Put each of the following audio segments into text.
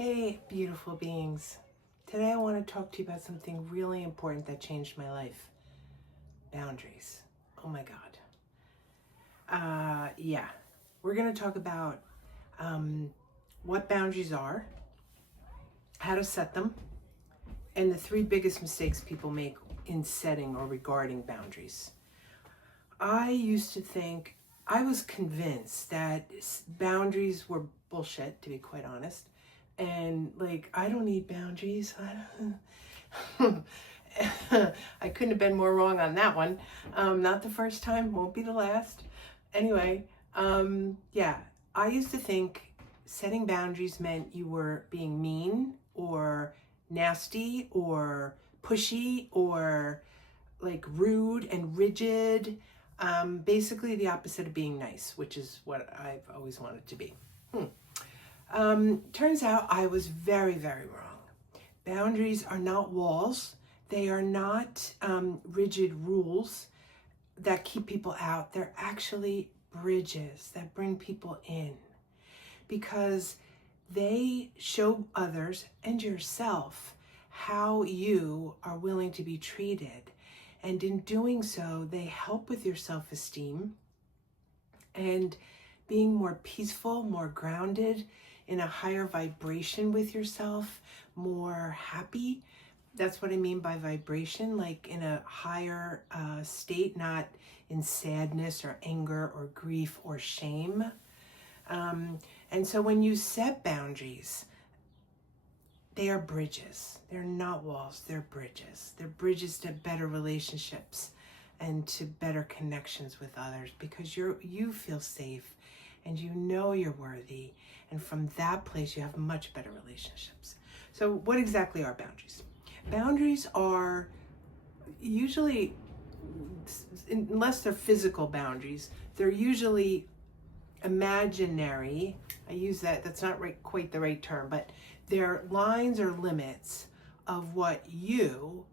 Hey, beautiful beings. Today I want to talk to you about something really important that changed my life. Boundaries. Oh my God. We're going to talk about what boundaries are, how to set them, and the three biggest mistakes people make in setting or regarding boundaries. I was convinced that boundaries were bullshit, to be quite honest. And I don't need boundaries. I couldn't have been more wrong on that one. Not the first time, won't be the last. Anyway, I used to think setting boundaries meant you were being mean or nasty or pushy or rude and rigid. Basically the opposite of being nice, which is what I've always wanted to be. Turns out I was very, very wrong. Boundaries are not walls. They are not rigid rules that keep people out. They're actually bridges that bring people in, because they show others and yourself how you are willing to be treated. And in doing so, they help with your self-esteem and being more peaceful, more grounded, in a higher vibration with yourself, more happy. That's what I mean by vibration, like in a higher state, not in sadness or anger or grief or shame. And so when you set boundaries, they are bridges. They're not walls, they're bridges. They're bridges to better relationships and to better connections with others, because you feel safe and you know you're worthy. And from that place, you have much better relationships. So what exactly are boundaries? Boundaries are usually, unless they're physical boundaries, they're usually imaginary. I use that's not quite the right term, but they're lines or limits of what you,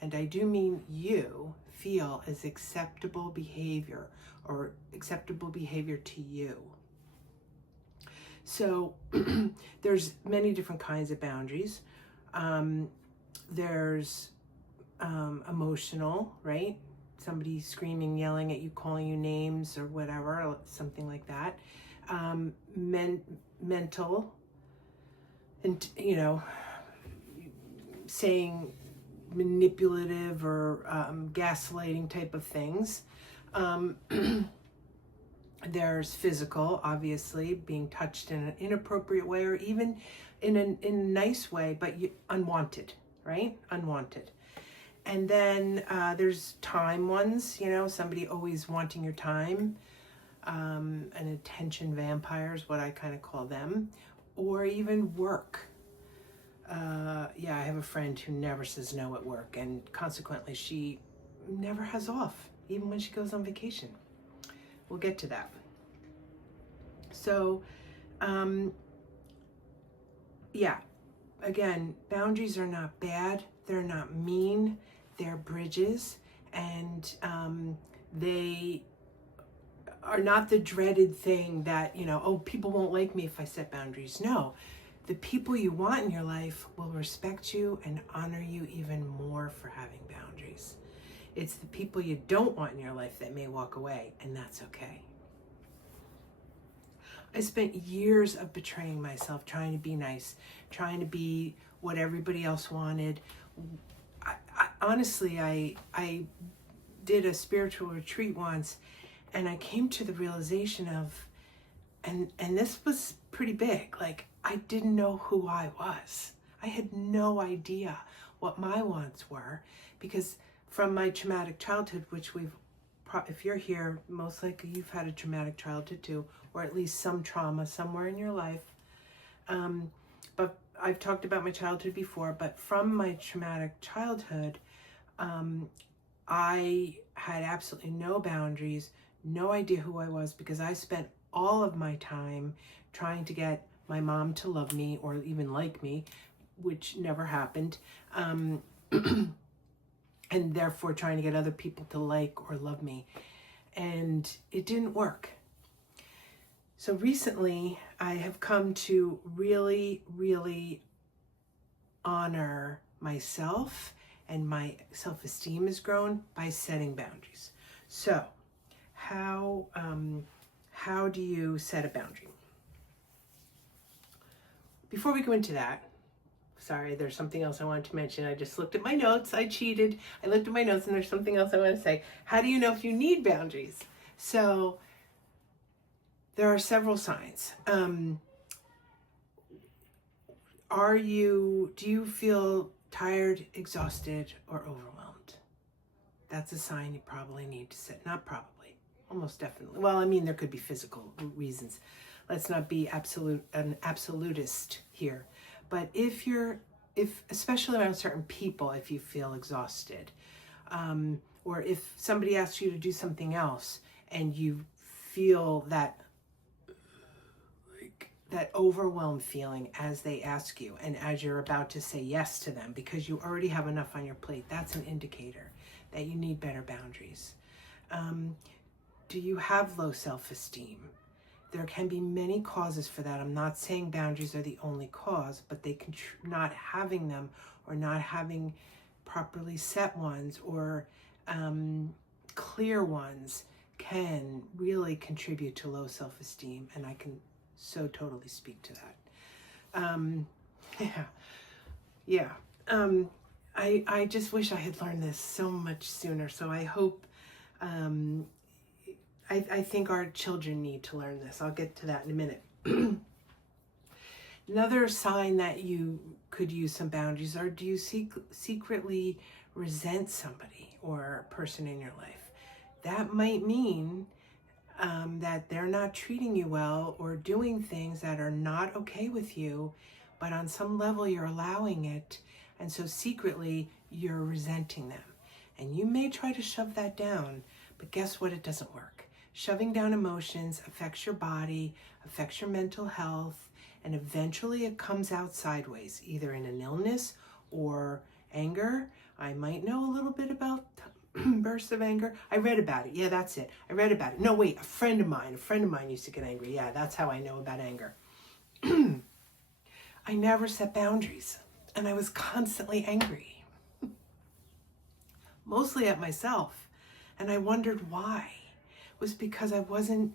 and I do mean you, feel is acceptable behavior or acceptable behavior to you. So there's many different kinds of boundaries. There's emotional, right? Somebody screaming, yelling at you, calling you names or whatever, something like that. Mental, and saying manipulative or gaslighting type of things. There's physical, obviously, being touched in an inappropriate way or even in a nice way, but unwanted, right? Unwanted. And then there's time ones, somebody always wanting your time, an attention vampire is what I kind of call them, or even work. I have a friend who never says no at work, and consequently she never has off, even when she goes on vacation. We'll get to that. So, again, boundaries are not bad. They're not mean. They're bridges, and they are not the dreaded thing that, people won't like me if I set boundaries. No, the people you want in your life will respect you and honor you even more for having boundaries. It's the people you don't want in your life that may walk away, and that's okay. I spent years of betraying myself, trying to be nice, trying to be what everybody else wanted. Honestly, I did a spiritual retreat once, and I came to the realization of, and this was pretty big, I didn't know who I was. I had no idea what my wants were, because from my traumatic childhood, which if you're here, most likely you've had a traumatic childhood too, or at least some trauma somewhere in your life. But I've talked about my childhood before, but from my traumatic childhood, I had absolutely no boundaries, no idea who I was, because I spent all of my time trying to get my mom to love me or even like me, which never happened. And therefore trying to get other people to like or love me. And it didn't work. So recently, I have come to really, really honor myself, and my self-esteem has grown by setting boundaries. So, how do you set a boundary? Before we go into that, sorry, there's something else I wanted to mention. I just looked at my notes. I cheated. I looked at my notes, and there's something else I want to say. How do you know if you need boundaries? So, there are several signs. Do you feel tired, exhausted, or overwhelmed? That's a sign you probably need to set. Not probably, almost definitely. Well, I mean, there could be physical reasons. Let's not be an absolutist here. But if especially around certain people, if you feel exhausted, or if somebody asks you to do something else and you feel that overwhelmed feeling as they ask you and as you're about to say yes to them because you already have enough on your plate, that's an indicator that you need better boundaries. Do you have low self-esteem? There can be many causes for that. I'm not saying boundaries are the only cause, but they can not having them or not having properly set ones or clear ones can really contribute to low self-esteem, and I can so totally speak to that. I just wish I had learned this so much sooner. So I hope, I think our children need to learn this. I'll get to that in a minute. Another sign that you could use some boundaries are, do you secretly resent somebody or a person in your life? That might mean that they're not treating you well or doing things that are not okay with you, but on some level you're allowing it, and so secretly you're resenting them. And you may try to shove that down, but guess what? It doesn't work. Shoving down emotions affects your body, affects your mental health, and eventually it comes out sideways, either in an illness or anger. I might know a little bit about bursts of anger. I read about it. Yeah, that's it. I read about it. No, wait, a friend of mine used to get angry. Yeah, that's how I know about anger. I never set boundaries, and I was constantly angry, mostly at myself, and I wondered why. It was because I wasn't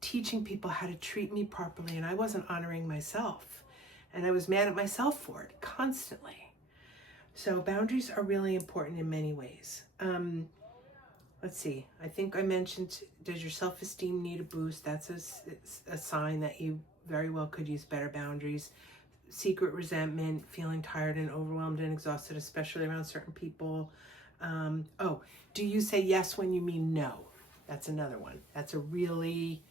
teaching people how to treat me properly, and I wasn't honoring myself, and I was mad at myself for it constantly. So boundaries are really important in many ways. Let's see. I think I mentioned, does your self-esteem need a boost? That's a sign that you very well could use better boundaries. Secret resentment, feeling tired and overwhelmed and exhausted, especially around certain people. Do you say yes when you mean no? That's another one. That's a really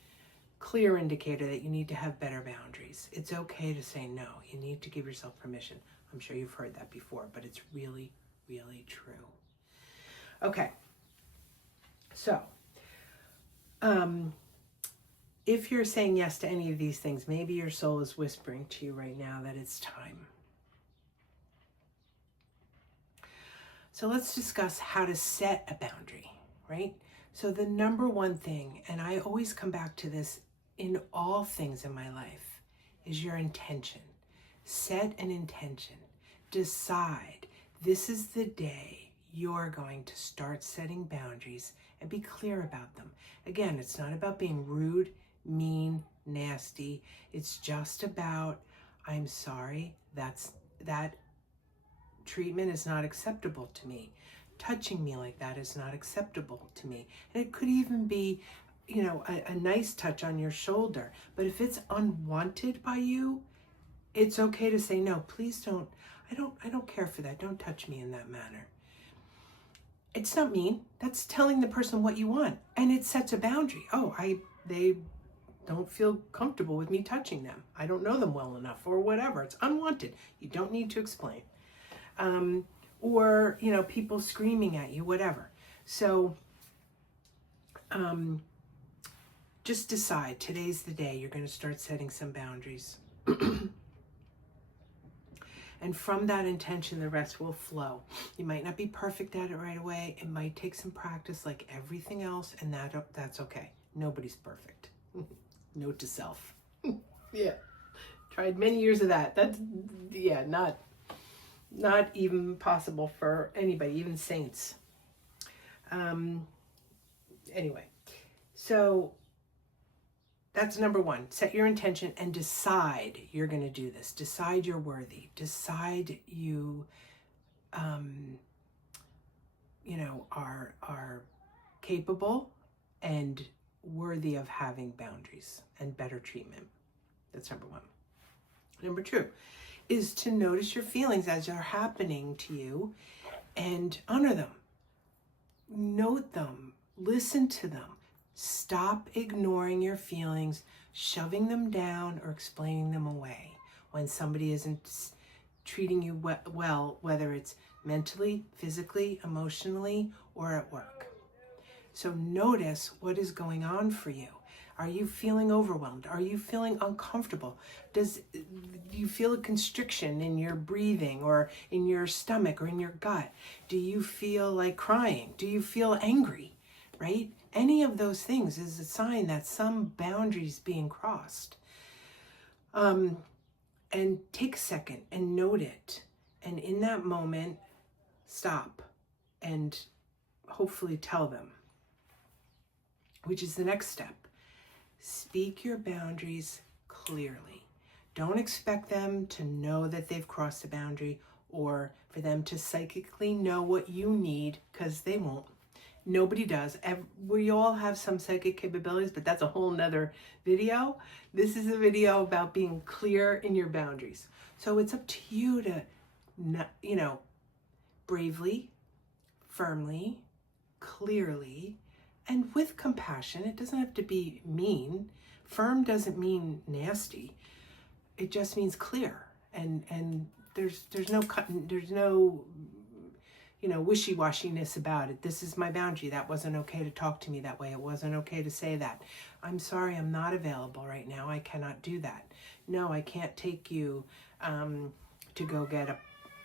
clear indicator that you need to have better boundaries. It's okay to say no. You need to give yourself permission. I'm sure you've heard that before, but it's really, really true. Okay. So, if you're saying yes to any of these things, maybe your soul is whispering to you right now that it's time. So let's discuss how to set a boundary, right? So the number one thing, and I always come back to this in all things in my life, is your intention. Set an intention. Decide this is the day you're going to start setting boundaries and be clear about them. Again, it's not about being rude, mean, nasty. It's just about, I'm sorry, that treatment is not acceptable to me. Touching me like that is not acceptable to me. And it could even be, a nice touch on your shoulder. But if it's unwanted by you, it's okay to say, no, please don't. I don't care for that. Don't touch me in that manner. It's not mean. That's telling the person what you want. And it sets a boundary. They don't feel comfortable with me touching them. I don't know them well enough or whatever. It's unwanted. You don't need to explain. Or people screaming at you, whatever. So just decide today's the day you're going to start setting some boundaries. And from that intention, the rest will flow. You might not be perfect at it right away. It might take some practice like everything else, and that's okay. Nobody's perfect. Note to self. Yeah. Tried many years of that. That's, yeah, not even possible for anybody, even saints. Anyway, so that's number one. Set your intention and decide you're going to do this. Decide you're worthy. Decide you, are capable and worthy of having boundaries and better treatment. That's number one. Number two is to notice your feelings as they're happening to you and honor them. Note them. Listen to them. Stop ignoring your feelings, shoving them down, or explaining them away when somebody isn't treating you well, whether it's mentally, physically, emotionally, or at work. So notice what is going on for you. Are you feeling overwhelmed? Are you feeling uncomfortable? Do you feel a constriction in your breathing or in your stomach or in your gut? Do you feel like crying? Do you feel angry, right? Any of those things is a sign that some boundaries being crossed. And take a second and note it. And in that moment, stop and hopefully tell them, which is the next step. Speak your boundaries clearly. Don't expect them to know that they've crossed a boundary or for them to psychically know what you need, because they won't. Nobody does. We all have some psychic capabilities, but that's a whole nother video. This is a video about being clear in your boundaries. So it's up to you to, bravely, firmly, clearly, and with compassion. It doesn't have to be mean. Firm doesn't mean nasty. It just means clear. And there's no wishy-washiness about it. This is my boundary. That wasn't okay to talk to me that way. It wasn't okay to say that. I'm sorry, I'm not available right now. I cannot do that. No, I can't take you to go get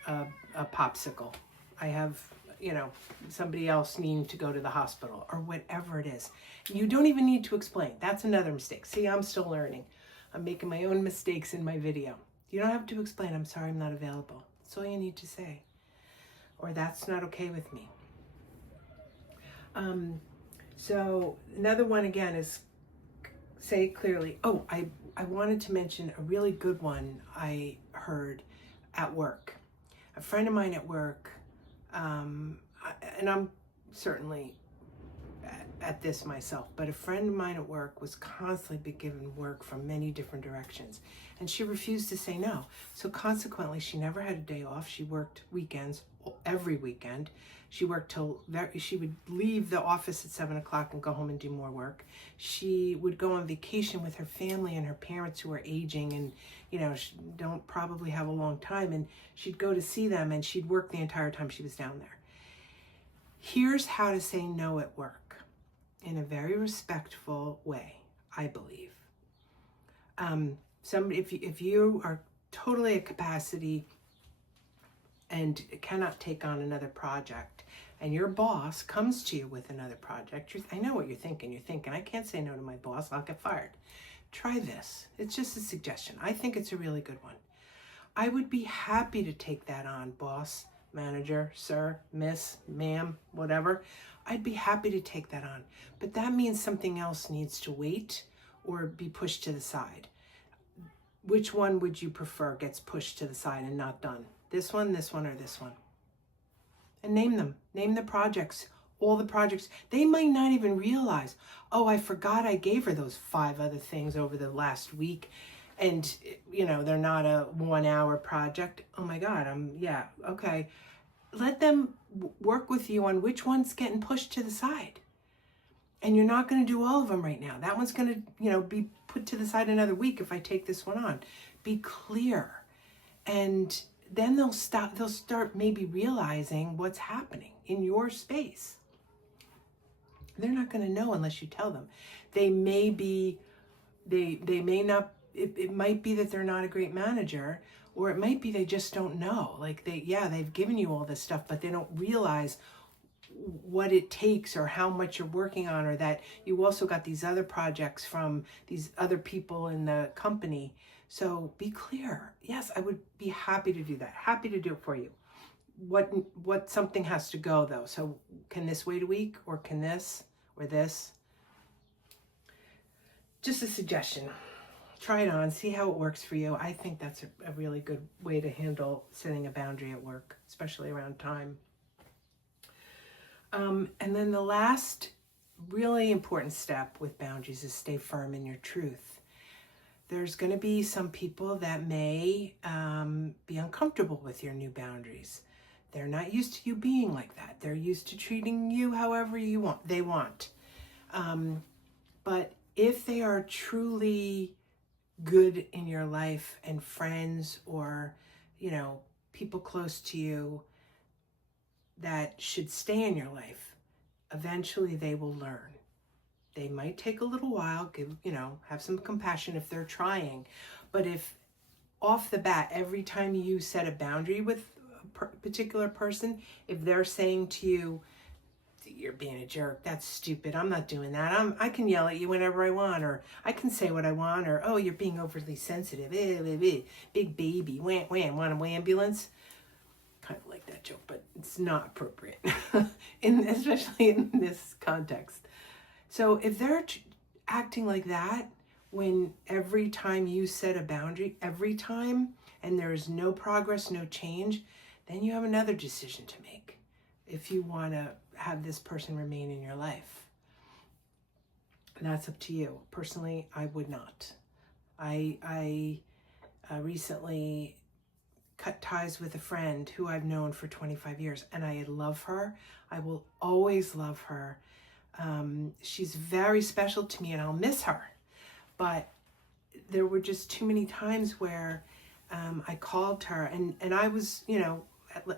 a popsicle. I have, somebody else needing to go to the hospital or whatever it is. You don't even need to explain. That's another mistake. See, I'm still learning. I'm making my own mistakes in my video. You don't have to explain, I'm sorry, I'm not available. That's all you need to say. Or that's not okay with me. So another one again is say it clearly. Oh, I wanted to mention a really good one I heard at work. A friend of mine at work, and I'm certainly at this myself, but a friend of mine at work was constantly being given work from many different directions, and she refused to say no. So consequently, she never had a day off. She worked weekends, every weekend. She worked she would leave the office at 7 o'clock and go home and do more work. She would go on vacation with her family and her parents who are aging and, she don't probably have a long time. And she'd go to see them and she'd work the entire time she was down there. Here's how to say no at work in a very respectful way, I believe. If you are totally at capacity and cannot take on another project, and your boss comes to you with another project, I know what you're thinking. You're thinking, I can't say no to my boss, I'll get fired. Try this. It's just a suggestion. I think it's a really good one. I would be happy to take that on, boss, manager, sir, miss, ma'am, whatever. I'd be happy to take that on. But that means something else needs to wait or be pushed to the side. Which one would you prefer gets pushed to the side and not done? This one, or this one? And name them. Name the projects. All the projects. They might not even realize, oh, I forgot I gave her those 5 other things over the last week. And, they're not a 1-hour project. Oh my God, okay. Let them work with you on which one's getting pushed to the side. And you're not going to do all of them right now. That one's going to, be put to the side another week if I take this one on. Be clear. And then they'll start maybe realizing what's happening in your space. They're not going to know unless you tell them. They may not, it might be that they're not a great manager, or it might be they just don't know. Like they've given you all this stuff, but they don't realize what it takes or how much you're working on, or that you also got these other projects from these other people in the company. So be clear. Yes, I would be happy to do that. Happy to do it for you. What something has to go though. So can this wait a week, or can this or this? Just a suggestion. Try it on, see how it works for you. I think that's a really good way to handle setting a boundary at work, especially around time. And then the last really important step with boundaries is stay firm in your truth. There's going to be some people that may be uncomfortable with your new boundaries. They're not used to you being like that. They're used to treating you however they want. But if they are truly good in your life and friends, or, people close to you that should stay in your life, eventually they will learn. They might take a little while, have some compassion if they're trying. But if off the bat, every time you set a boundary with a particular person, if they're saying to you, you're being a jerk, that's stupid, I'm not doing that, I can yell at you whenever I want, or I can say what I want, or, oh, you're being overly sensitive, big baby, wham, want an ambulance? Kind of like that joke, but it's not appropriate, especially in this context. So if they're acting like that, when every time you set a boundary, every time, and there is no progress, no change, then you have another decision to make if you want to have this person remain in your life. And that's up to you. Personally, I would not. I recently cut ties with a friend who I've known for 25 years, and I love her. I will always love her. She's very special to me, and I'll miss her. But there were just too many times where I called her, and I was,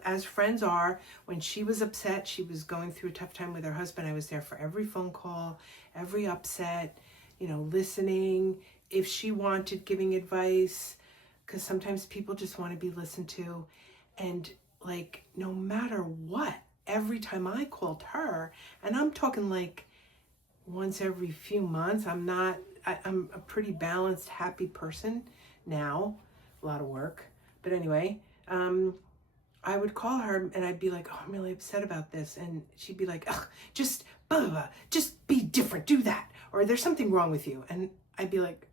as friends are, when she was upset, she was going through a tough time with her husband, I was there for every phone call, every upset, listening. If she wanted, giving advice, because sometimes people just want to be listened to. And no matter what, every time I called her, and I'm talking once every few months, I'm a pretty balanced, happy person now, a lot of work. But anyway, I would call her and I'd be like, oh, I'm really upset about this. And she'd be like, ugh, just blah, blah, blah, just be different, do that. Or there's something wrong with you. And I'd be like,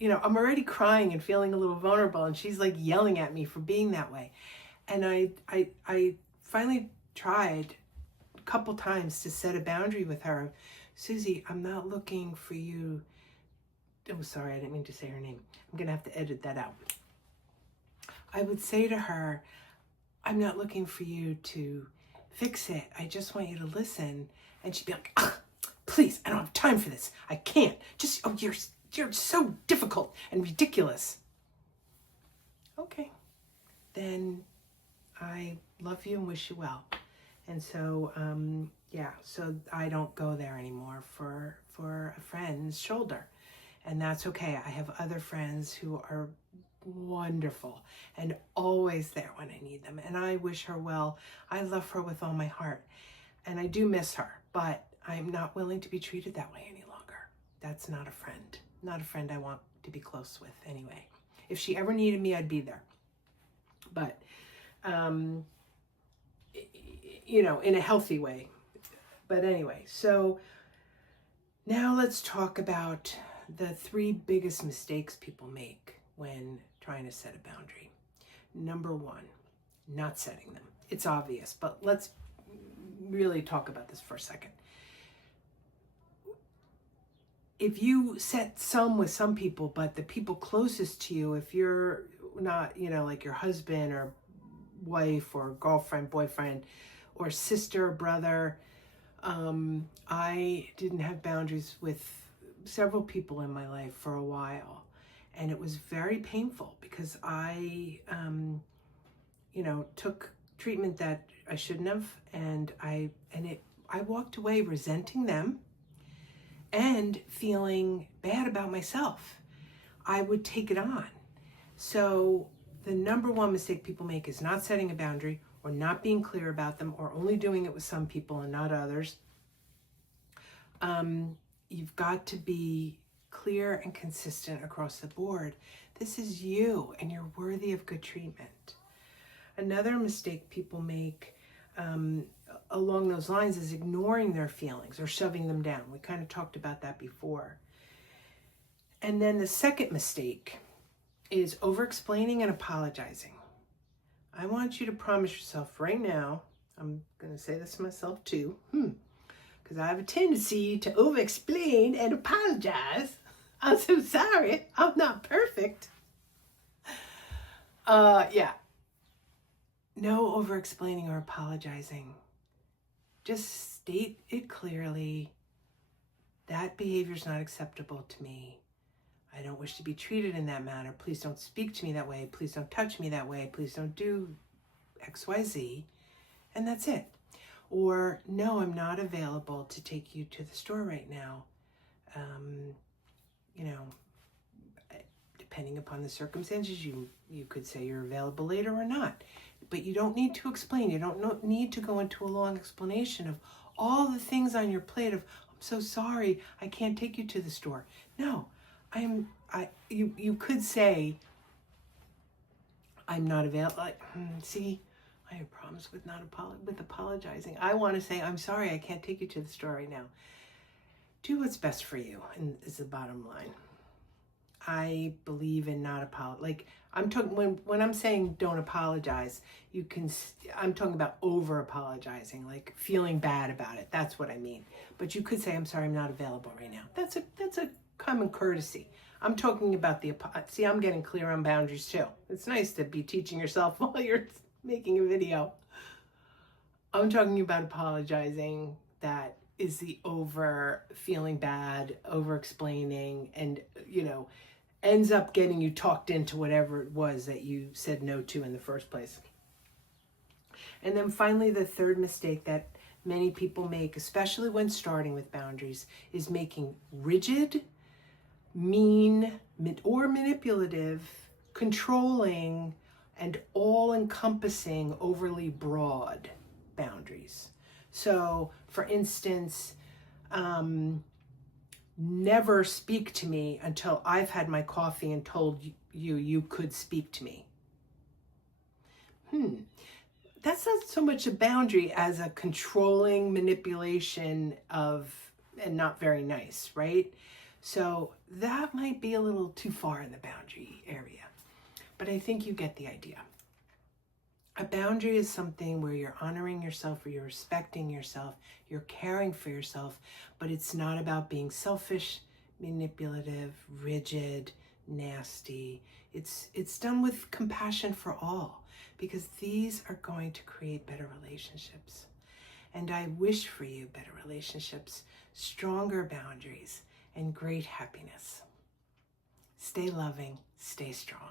I'm already crying and feeling a little vulnerable. And she's yelling at me for being that way. And I finally tried a couple times to set a boundary with her. Susie, I'm not looking for you. Oh, sorry, I didn't mean to say her name. I'm going to have to edit that out. I would say to her, I'm not looking for you to fix it. I just want you to listen. And she'd be like, please, I don't have time for this. I can't. You're so difficult and ridiculous. Okay, then I love you and wish you well. And so, so I don't go there anymore for a friend's shoulder. And that's okay. I have other friends who are wonderful and always there when I need them. And I wish her well. I love her with all my heart. And I do miss her, but I'm not willing to be treated that way any longer. That's not a friend. Not a friend I want to be close with anyway. If she ever needed me, I'd be there. But, in a healthy way. But anyway, so now let's talk about the 3 biggest mistakes people make when trying to set a boundary. Number 1, not setting them. It's obvious, but let's really talk about this for a second. If you set some with some people, but the people closest to you, if you're not, like your husband or wife or girlfriend, boyfriend, or sister, brother, I didn't have boundaries with several people in my life for a while. And it was very painful because I, took treatment that I shouldn't have. And I walked away resenting them and feeling bad about myself. I would take it on. So the number 1 mistake people make is not setting a boundary or not being clear about them, or only doing it with some people and not others. You've got to be clear and consistent across the board. This is you, and you're worthy of good treatment. Another mistake people make along those lines is ignoring their feelings or shoving them down. We kind of talked about that before. And then the second mistake is over-explaining and apologizing. I want you to promise yourself right now, I'm going to say this to myself too, because I have a tendency to over-explain and apologize. I'm so sorry. I'm not perfect. Yeah. No over-explaining or apologizing. Just state it clearly. That behavior is not acceptable to me. I don't wish to be treated in that manner. Please don't speak to me that way. Please don't touch me that way. Please don't do XYZ. And that's it. Or, no, I'm not available to take you to the store right now. Depending upon the circumstances, you could say you're available later or not. But you don't need to explain. You don't need to go into a long explanation of all the things on your plate of, I'm so sorry, I can't take you to the store. No, you could say, I'm not available. See, I have problems with with apologizing. I want to say, I'm sorry, I can't take you to the store right now. Do what's best for you, and is the bottom line. I believe in not apologize. Like, I'm talking when I'm saying don't apologize, I'm talking about over apologizing, like feeling bad about it. That's what I mean. But you could say, I'm sorry, I'm not available right now. That's a common courtesy. I'm talking about see, I'm getting clear on boundaries too. It's nice to be teaching yourself while you're making a video. I'm talking about apologizing that is the over feeling bad, over explaining, and ends up getting you talked into whatever it was that you said no to in the first place. And then finally, the third mistake that many people make, especially when starting with boundaries, is making rigid, mean, or manipulative, controlling, and all-encompassing, overly broad boundaries. So, for instance, never speak to me until I've had my coffee and told you could speak to me. That's not so much a boundary as a controlling manipulation and not very nice, right? So that might be a little too far in the boundary area, but I think you get the idea. A boundary is something where you're honoring yourself, or you're respecting yourself, you're caring for yourself, but it's not about being selfish, manipulative, rigid, nasty. It's done with compassion for all, because these are going to create better relationships. And I wish for you better relationships, stronger boundaries, and great happiness. Stay loving, stay strong.